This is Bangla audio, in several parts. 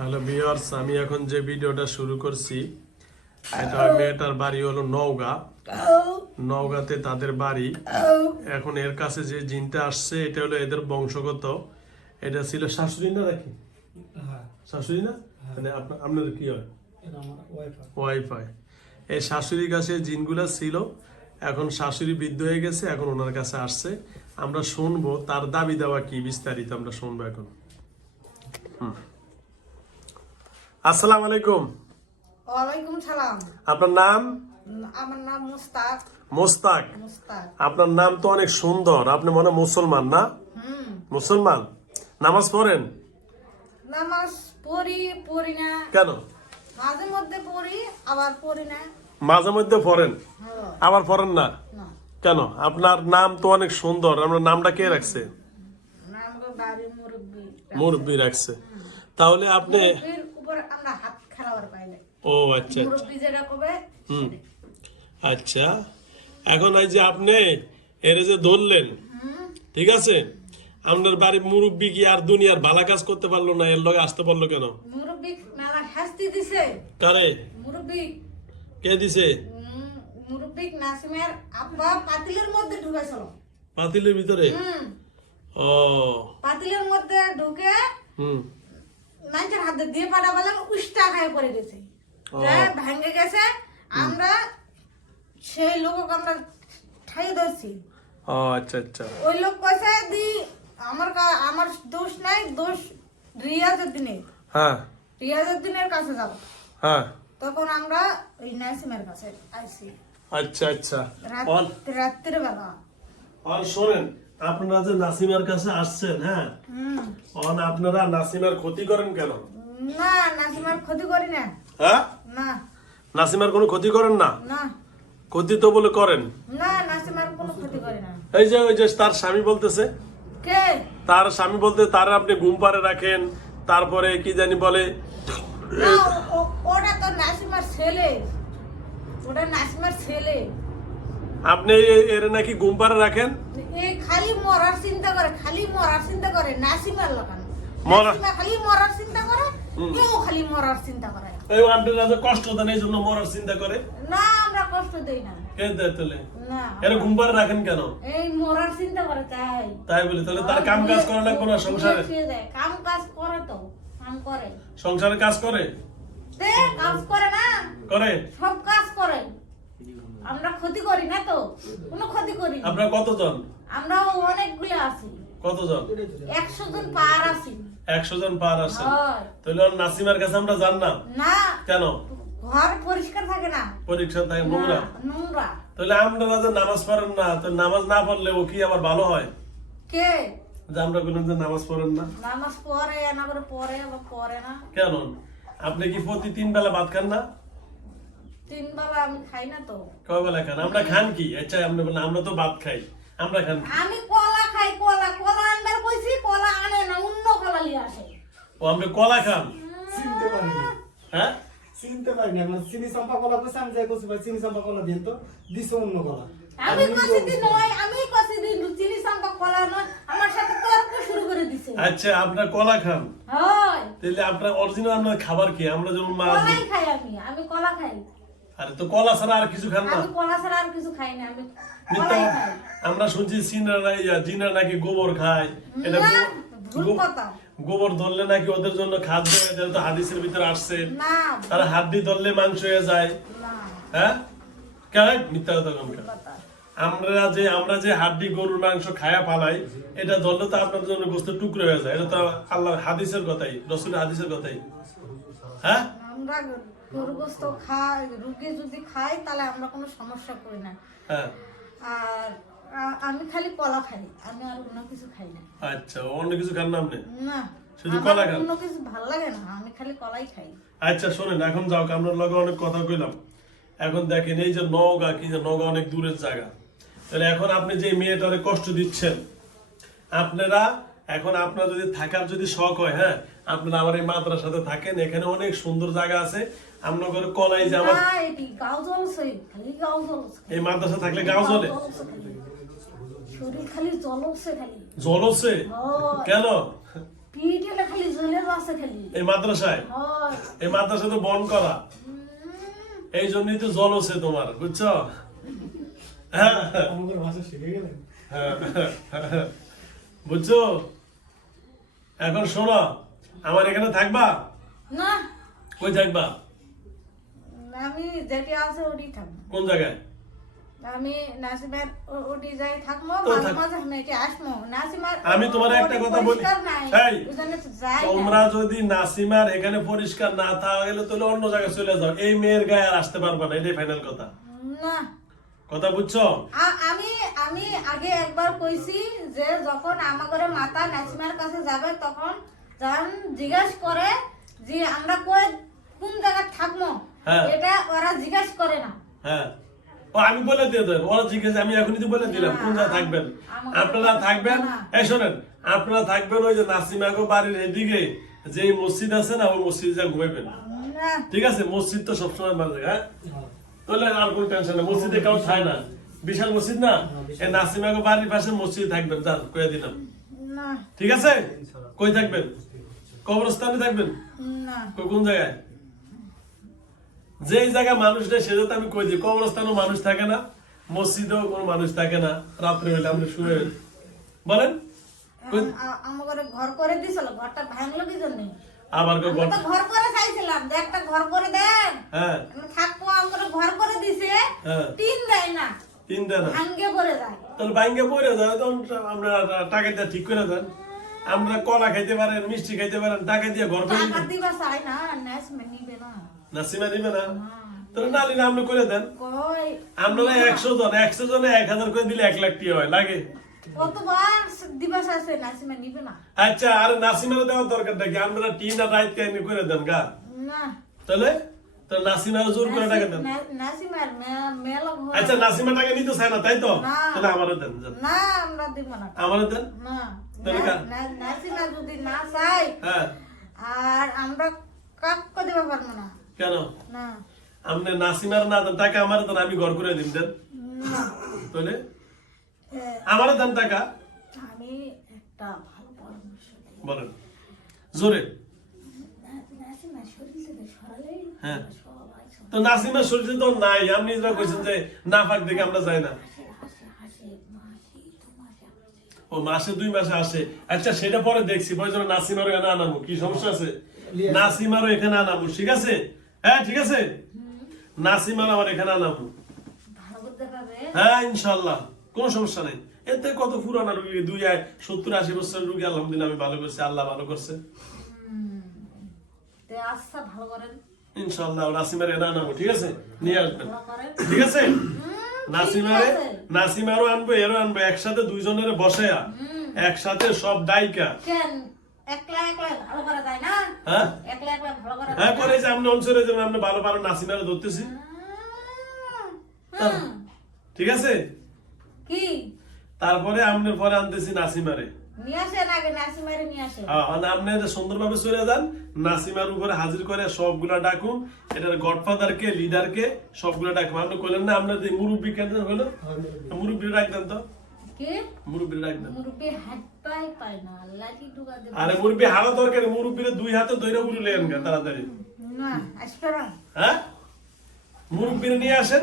হ্যালো ভিউয়ার্স আমি এখন যে ভিডিওটা শুরু করছি এটা মেয়েটার বাড়ি হলো নওগাঁ। নওগাঁতে তাদের বাড়ি। এখন এর কাছে যে জিনটা আসছে এটা হলো এদের বংশগত। এটা ছিল শাশুড়ি না নাকি? হ্যাঁ। শাশুড়ি না? মানে আপনার আপনাদের কি হয়? ওয়াইফাই। এই শাশুড়ির কাছে জিনগুলা ছিল। এখন শাশুড়ি বৃদ্ধ হয়ে গেছে এখন ওনার কাছে আসছে। আমরা শুনব তার দাবি দেওয়া কি বিস্তারিত আমরা শুনব এখন। হুম। আসসালামু আলাইকুম। ওয়ালাইকুম সালাম। আপনার নাম? আমার নাম মুস্তাক। মোস্তাক। আপনার নাম তো অনেক সুন্দর। আপনি মনে মুসলমান না? মুসলমান? নামাজ পড়েন? নামাজ পড়ি পড়ি না। কেন? মাঝে মধ্যে পড়ি আবার পড়ি না। মাঝে মধ্যে পড়েন? হ্যাঁ, আবার পড়েন না? কেন? আপনার নাম তো অনেক সুন্দর। আপনার নামটা কে রাখছে? নাম গো বাড়ি মুরব্বী রাখছে। তাহলে আপনি আমরা হাত খেলাবার পাইলে ও আচ্ছা মুরব্বী হুম। আচ্ছা। এখন এই যে আপনি এর যে ধরলেন ঠিক আছে? আপনার বাড়ির মুরব্বী কি আর দুনিয়ার ভালো কাজ করতে পারল না এর লগে আসতে পারল কেন? মুরব্বী মেলা শাস্তি দিছে। কারে? মুরব্বী। কে দিছে? মুরব্বী নাসিমের আব্বা পাতিলের মধ্যে ঢুকেছিল পাতিলের ভিতরে? ও। পাতিলের মধ্যে ঢুকে হুম। নাইচের হাতে দিয়ে পাটা বলে উষ্টা খায় পড়ে গেছে। ভেঙে গেছে। আমরা সেই লোককে আমরা ঠাই ধরছি। ও আচ্ছা আচ্ছা। ওই লোক কইছে দি আমার আমার দোষ নাই দোষ রিয়াজের দিনে। হ্যাঁ। রিয়াজের দিনের কাছে যাব। হ্যাঁ। তখন আমরা ওই নাসিমের কাছে আইছি। আচ্ছা আচ্ছা। রাত্রের বেলা। শোনেন আপনারা যে নাসিমার কাছে আসছেন হ্যাঁ? অন আপনারা নাসিমার ক্ষতি করেন কেন? না নাসিমার ক্ষতি করি না। হ্যাঁ? না। নাসিমার কোনো ক্ষতি করেন না? না। ক্ষতি তো বলে করেন। না নাসিমার কোনো ক্ষতি করি না। এই যে ওই যে তার স্বামী বলতেছে। কে? তার স্বামী বলতে তার আপনি ঘুম পাড়ে রাখেন তারপরে কি জানি বলে ওটা তো নাসিমার ছেলে। ওটা নাসিমার ছেলে। আপনি এর নাকি ঘুম পাড়ে রাখেন? এই খালি মরার চিন্তা করে খালি মরার চিন্তা করে নাসিমার মরা- খালি মরার চিন্তা করে কেউ খালি মরার চিন্তা করে। এই আপনারা যে কষ্ট দেন এই জন্য মরার চিন্তা করে? না আমরা কষ্ট দেই না। কে দেয় তাহলে? না। এর ঘুম পাড়ে রাখেন কেন? এই মরার চিন্তা করে তাই। তাই বলে তাহলে তার কাম কাজ করা লাগবে না সংসারে? কাম কাজ করে তো কাম করে। সংসারে কাজ করে? কাজ করে না। করে? সব কাজ করে। আমরা ক্ষতি করি না তো? কোনো ক্ষতি করি। আপনারা কতজন? আমরাও অনেকগুলো আছি। কতজন? একশো জন পার আছি। একশো জন পার আছে তাহলে নাসিমার কাছে আমরা যান না। না কেন? ঘর পরিষ্কার থাকে না। পরীক্ষা থাকে নোংরা। নোংরা। তাহলে আপনারা যে নামাজ পড়েন না তো নামাজ না পড়লে ও কি আবার ভালো হয়? কে? যে আমরা যে নামাজ পড়েন না। নামাজ পড়ে না পড়ে পড়ে না। কেন? আপনি কি প্রতি তিন বেলা ভাত খান না? তিন বেলা আমি খাই না তো। কয় বেলা খান? আমরা খান কি? আচ্ছা আপনি বলেন আমরা তো ভাত খাই। আমরা খান আমি কলা খাই কলা। কলা আনবার কইছি কলা আনে না অন্য কলা লিয়ে আসে। ও আমরা কলা খান। চিনতে পারিনি। হ্যাঁ? চিনতে এখন চিনি চম্পা কলা কইছে আমি যাই কইছি ভাই চিনি চম্পা কলা দিন তো দিছে অন্য কলা। আমি নয় চিনি সাম্পা কলা নয় আমার সাথে তর্ক শুরু করে দিছে। আচ্ছা আপনার কলা খান? হয়। তাহলে আপনার অরিজিনাল আপনার খাবার কি? আমরা যেমন মাছ কলাই খাই আমি আমি কলা খাই। আরে তো কলা ছাড়া আর কিছু খান না। আমি কলা ছাড়া আর কিছু খাই না আমি মিথ্যা কলাই খাই। আমরা শুনছি সিনরা ইয়া জিনরা নাকি গোবর খায়। এটা ভুল কথা। গোবর ধরলে নাকি ওদের জন্য খাদ্য হয়ে যায় তো হাদিসের ভিতরে আসছে। না তারা হাড্ডি ধরলে মাংস হয়ে যায়। না। হ্যাঁ? কেন মিথ্যা কথা কম আমরা যে আমরা যে হাড্ডি গরুর মাংস খায়া পালাই এটা ধরলে তো আপনার জন্য গোস্ত টুকরো হয়ে যায়। এটা তো আল্লাহ হাদিসের কথাই রসুল হাদিসের কথাই। হ্যাঁ? গরুগ্রস্ত খাই রুগী যদি খাই তাহলে আমরা কোনো সমস্যা করি না। হ্যাঁ। আর আমি খালি কলা খাই আমি আর অন্য কিছু খাই না। আচ্ছা অন্য কিছু খান না আপনি না শুধু কলা খান? অন্য কিছু ভালো লাগে না আমি খালি কলাই খাই। আচ্ছা শোনেন এখন যাও লগে অনেক কথা কইলাম। এখন দেখেন এই যে নওগাঁ কি যে নওগাঁ অনেক দূরের জায়গা। তাহলে এখন আপনি যে মেয়েটারে কষ্ট দিচ্ছেন আপনারা এখন আপনার যদি থাকার যদি শখ হয় হ্যাঁ আপনারা আমার এই মাদ্রাসাতে থাকেন এখানে অনেক সুন্দর জায়গা আছে। আপনার ঘরে কলাই যে আমার এই মাদ্রাসা থাকলে গাও জ্বলছে হয়। কেন এই মাদ্রাসায় এই মাদ্রাসা তো বন করা। এই জন্যই তো জল হচ্ছে তোমার বুঝছ? হ্যাঁ। হ্যাঁ। বুঝছ? এখন শোনো আমার এখানে থাকবা? না। কই থাকবা? আমি যেটি আছে ওটি থাকব। কোন জায়গায়? আমি নাসিমের ওটি যাই থাকব মাঝে মাঝে আমি এটি আসব। নাসিমার আমি তোমার একটা কথা বলি। এই। তোমরা যদি নাসিমার এখানে পরিষ্কার না থাকা গেলে তাহলে অন্য জায়গায় চলে যাও। এই মেয়ের গায়ে আর আসতে পারবা না এটাই ফাইনাল কথা। না। কথা বুঝছ? আমি আমি আগে একবার কইছি যে যখন আমাদের মাতা নাসিমার কাছে যাবে তখন যখন জিজ্ঞেস করে যে আমরা কই কোন জায়গায় থাকব হ্যাঁ। এটা ওরা জিজ্ঞেস করে না। হ্যাঁ। ও আমি বলে দিয়ে দেবো। ওরা জিজ্ঞেস আমি এখনই তো বলে দিলাম। কোন জায়গায় থাকবেন? আপনারা থাকবেন? এই শোনেন আপনারা থাকবেন ওই যে নাসিমাগো বাড়ির এদিকে যে মসজিদ আছে না ওই মসজিদে যা ঘুমাইবেন। ঠিক আছে? মসজিদ তো সবসময় ভালো হ্যাঁ? তাহলে আর কোনো টেনশন নেই। মসজিদে কেউ থাকে না। বিশাল মসজিদ না? এই নাসিমাগো বাড়ির পাশে মসজিদ থাকবেন যান কয়ে দিলাম। ঠিক আছে? কই থাকবেন? কবরস্থানে থাকবেন? কোন জায়গায়? যেই জায়গায় মানুষ নেই সে আমি কই দিই কবরস্থানেও মানুষ থাকে না মসজিদেও কোনো মানুষ থাকে না রাত্রে হইলে আপনি শুয়ে বলেন? ঘর করে দিছিল ঘরটা ভাঙলো কি জন্য আবার কেউ আমরা ঘর করে চাইছিলাম যে একটা ঘর করে দেন। হ্যাঁ। থাকব আমরা ঘর করে দিছে হ্যাঁ। তিন দেয় না। তিন দেন ভাঙ্গে পড়ে যায়। তাহলে বাইঙ্গে পড়ে যায় তখন আমরা ঠিক করে দেন। আমরা কলা খাইতে পারেন মিষ্টি খাইতে পারেন টাকা দিয়ে ঘর করে টাকা দিবা চাই না নেস নিবে না। নাসিমা দিবে না? তাহলে নালি না আপনি করে দেন? আপনারা একশো জন একশো জনে এক হাজার করে দিলে এক লাখ টিয়া হয় লাগে? আচ্ছা আর নাসিমার দেওয়ার দরকার নাকি? আপনারা টিন আর রাইত কাহিনী করে দেন গা? তাহলে? তাহলে নাসিমার জোর করে টাকা দেন। না- নাসিমার মে- মেলা ঘর আচ্ছা নাসিমা টাকা নিতে চায় না তাই তো? তাহলে আমারও দেন না আমরা দিব না। আমারও দেন? না। নাসিমা যদি না চাই হ্যাঁ। আর আমরা দিতে পারব না। কেন? আপনি নাসিমার না দেন টাকা আমার দেন আমি ঘর করে দিন। দেন তাহলে এ, আমারও দেন টাকা। আমি একটা ভালো পরামর্শ বলেন। জোরে। হ্যাঁ। তো নাসিমার শরীরে তো নাই আপনি যেটা কইছেন যে না ফাঁক দেখে আমরা যাই না। ও মাসে দুই মাসে আসে। আচ্ছা সেটা পরে দেখছি নাসিমারও এখানে আনাবো কি সমস্যা আছে? নাসিমারও এখানে আনাবো ঠিক আছে? হ্যাঁ ঠিক আছে? নাসিমার আমার এখানে আনাবো হ্যাঁ ইনশাল্লাহ কোনো সমস্যা নেই। এতে কত পুরানা রুগী? দুই সত্তর আশি বছর রুগী আলহামদুলিল্লাহ আমি ভালো করছি আল্লাহ ভালো করছে। আচ্ছা ইনশাল্লাহ নাসিমার এনে আনাবো ঠিক আছে? নিয়ে আসবেন। ঠিক আছে? নাসিমারে। নাসিমারও আনব এরও আনব একসাথে দুইজনের বসায়া। একসাথে সব ডাইকা কেন? একলা একলা ভালো করা যায় না? হ্যাঁ? একলা একলা ভালো করা হ্যাঁ যে আপনি অঞ্চলে যেন আপনি ভালো ভালো নাসিমারে ধরতেছি। ঠিক আছে? কি? তারপরে আপনার পরে আনতেছি নাসিমারে হ্যাঁ, মানে আপনি এটা সুন্দরভাবে চলে যান নাসিমার উপরে হাজির করে সবগুলা ডাকুন। এটার গডফাদার কে লিডার কে সবগুলা ডাকুন। আপনি কইলেন না আপনার যে মুরব্বী কেন হলো মুরব্বী। ডাক দেন তো। কি মুরব্বী ডাক মুরব্বি হাত পাই পায় না লাঠি ঢুকা দেবে। আরে মুরব্বী হারা দরকার মুরব্বীরে দুই হাতে ধরে উড়ে লেন গা তাড়াতাড়ি। না আসবে না। হ্যাঁ? মুরব্বীরে নিয়ে আসেন।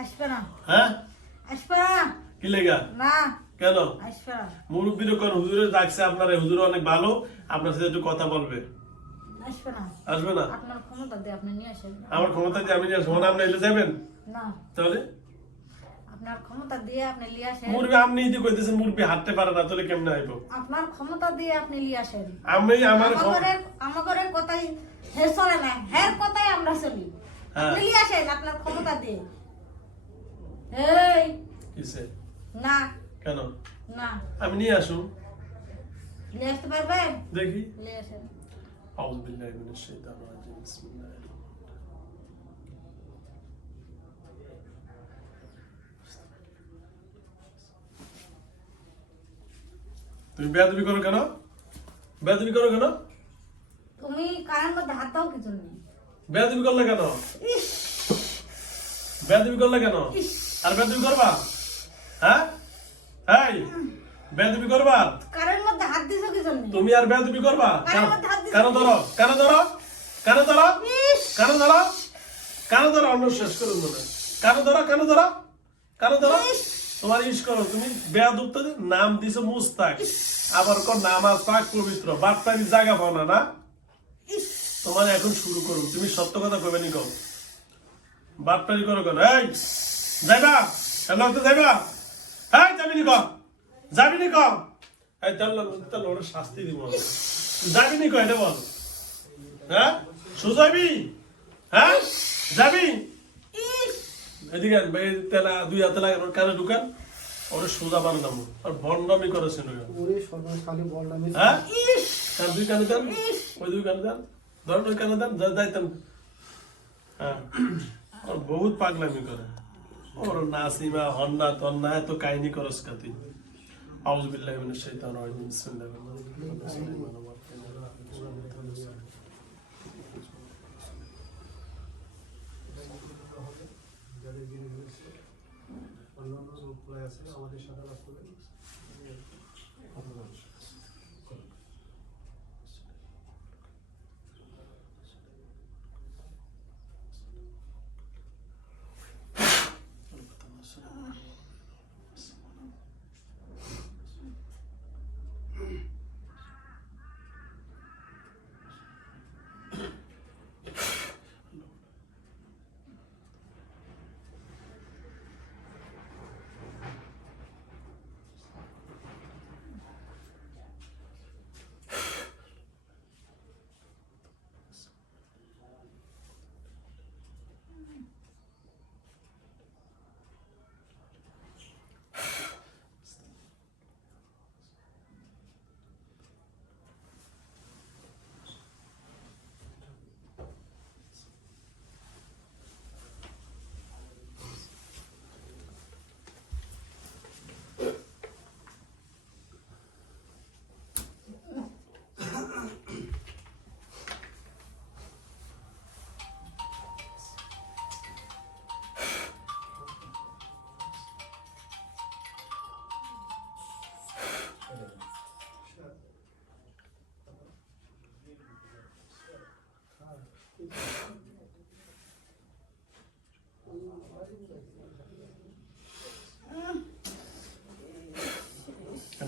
আসবে না। হ্যাঁ? আসবে না। কি লেগা? না। কেন? আসবে না। মুরব্বীর কোন হুজুরে ডাকছে আপনার হুজুর অনেক ভালো আপনার সাথে একটু কথা বলবে। আসবে না। আসবে না? আপনার ক্ষমতা দিয়ে আপনি নিয়ে আসেন। আমার ক্ষমতা দিয়ে আমি নিয়ে আসব। না আপনি এলে যাবেন? না। তাহলে? আপনার ক্ষমতা দিয়ে আপনি নিয়ে আসেন। মুরবি আপনি যদি কইতেছেন মুরবি হাঁটতে পারে না তাহলে কেমনে আইব? আপনার ক্ষমতা দিয়ে আপনি নিয়ে আসেন। আমি আমার আমাদের আমাদের কথাই হের চলে না হের কথাই আমরা চলি। হ্যাঁ। আপনি নিয়ে আসেন আপনার ক্ষমতা দিয়ে। এই। কিসে? না। কেন? না। আমি নিয়ে আসুন। নিয়ে আসতে পারবেন? দেখি। নিয়ে আসেন। আউযু বিল্লাহি মিনাশ শাইতানির রাজিম বিসমিল্লাহির তুমি বেয়াদবি করো কেন? বেয়াদবি করো কেন? তুমি কারের মধ্যে হাত দাও কিছু নেই। বেয়াদবি করলে কেন? বেয়াদবি করলে কেন? আর বেয়াদবি করবা? হ্যাঁ? এই বেয়াদবি করবা? কারের মধ্যে হাত দিছো কি জন্য তুমি আর বেয়াদবি করবা? কেন? ধরো? কেন ধরো? কেন ধরো? কেন ধরো? কেন ধরো? অন্য শেষ করুন কেন ধরো? কেন ধরো? কেন ধরো। তোমার ইস করো তুমি বেয়াদব তো নাম দিছো মুস্তাক। আবার কোন নামাজ পাক পবিত্র। বাটপারি জায়গা পাও না না? তোমার এখন শুরু করুন। তুমি সত্য কথা কবে নি কম বাটপারি করো কেন? এই যাইবা? হ্যালো তো যাইবা? এই যাবি নি কম যাবি নি কম এই তাহলে তাহলে ওরা শাস্তি দিব। যাবি নি কম এটা বল। হ্যাঁ? সুজাবি হ্যাঁ? যাবি? এদিকে তেলা দুই হাতে লাগে ওর কানে ঢুকান ওরে সোজা বানালাম আর ভণ্ডামি করেছেন ওরা। ওরে সর্বনাশ খালি বল হ্যাঁ? কান দুই কানে দেন? ওই দুই কানে দেন? ধরেন ওই কানে দেন যা যাইতেন হ্যাঁ। ওর বহুত পাগলামি করে ওর নাসিমা হন্না তন্না এত কাহিনী করস কা তুই? আউজ বিল্লাহি মিনাশ শাইতানির রাজিম। বিসমিল্লাহির রহমানির রহিম। এর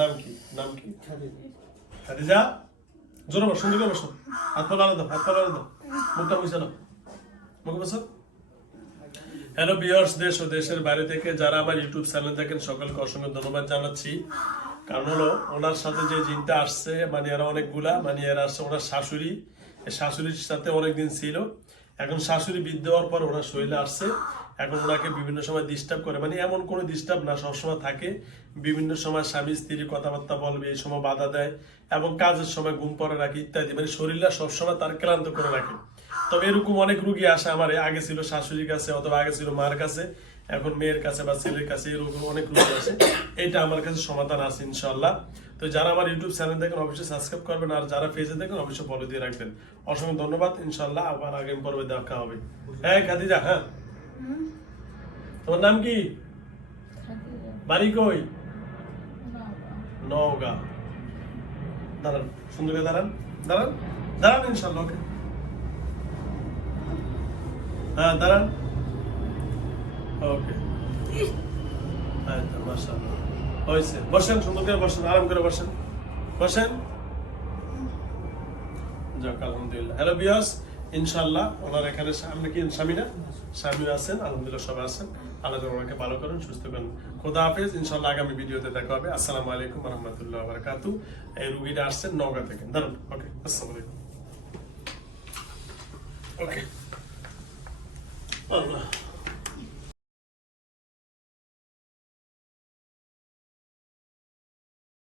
নাম কি? নাম কি? খাদিজা? হাত হাত মুখটা মুখে হ্যালো বিয়ার্স দেশ ও দেশের বাইরে থেকে যারা আমার ইউটিউব চ্যানেল দেখেন, সকলকে অসংখ্য ধন্যবাদ জানাচ্ছি। কারণ হলো, ওনার সাথে যে জিনটা আসছে মানে এরা অনেকগুলা মানে এরা আসছে ওনার শাশুড়ি। শাশুড়ির সাথে অনেকদিন ছিল। এখন শাশুড়ি বিদ দেওয়ার পর ওনার শরীরে আসছে। এখন ওনাকে বিভিন্ন সময় ডিস্টার্ব করে। মানে এমন কোনো ডিস্টার্ব না, সবসময় থাকে। বিভিন্ন সময় স্বামী, স্ত্রী কথাবার্তা বলবে, এই সময় বাধা দেয় এবং কাজের সময় ঘুম পড়ে রাখে ইত্যাদি। মানে শরীরটা সবসময় তার ক্লান্ত করে রাখে। তবে এরকম অনেক রুগী আসে আমার। আগে ছিল শাশুড়ির কাছে অথবা আগে ছিল মার কাছে। এখন মেয়ের কাছে বা ছেলের কাছে এরকম অনেক রুগী আসে এটা আমার কাছে সমাধান আছে ইনশাল্লাহ তো যারা আমার ইউটিউব চ্যানেল দেখেন, অবশ্যই সাবস্ক্রাইব করবেন, আর যারা ফেসে দেখেন, অবশ্যই ফলো দিয়ে রাখবেন। অসংখ্য ধন্যবাদ ইনশাল্লাহ আবার আগামী পর্বে দেখা হবে। হ্যাঁ খাদিজা হ্যাঁ। তোমার নাম কি? বাড়ি কই? নওগাঁ। দাঁড়ান, সুন্দর করে দাঁড়ান। দাঁড়ান। দাঁড়ান ইনশাল্লাহ ওকে। হ্যাঁ দাঁড়ান। ওকে। আচ্ছা বসেন। সুন্দর করে বসেন, আরাম করে বসেন। বসেন। যাক, আলহামদুলিল্লাহ। হ্যালো বিয়াস ইনশাল্লাহ ওনার এখানে সামনে কি স্বামীরা? স্বামীরা আছেন, আলহামদুলিল্লাহ, সবাই আছেন। আল্লাহ যেন ওনাকে ভালো করেন, সুস্থ করেন। খোদা হাফেজ। ইনশাল্লাহ আগামী ভিডিওতে দেখা হবে। আসসালামু আলাইকুম রহমতুল্লাহ বারকাতু এই রুগীরা আসছেন নওগাঁ থেকে। দাঁড়ান ওকে, আসসালামু আলাইকুম। ওকে। আল্লাহ।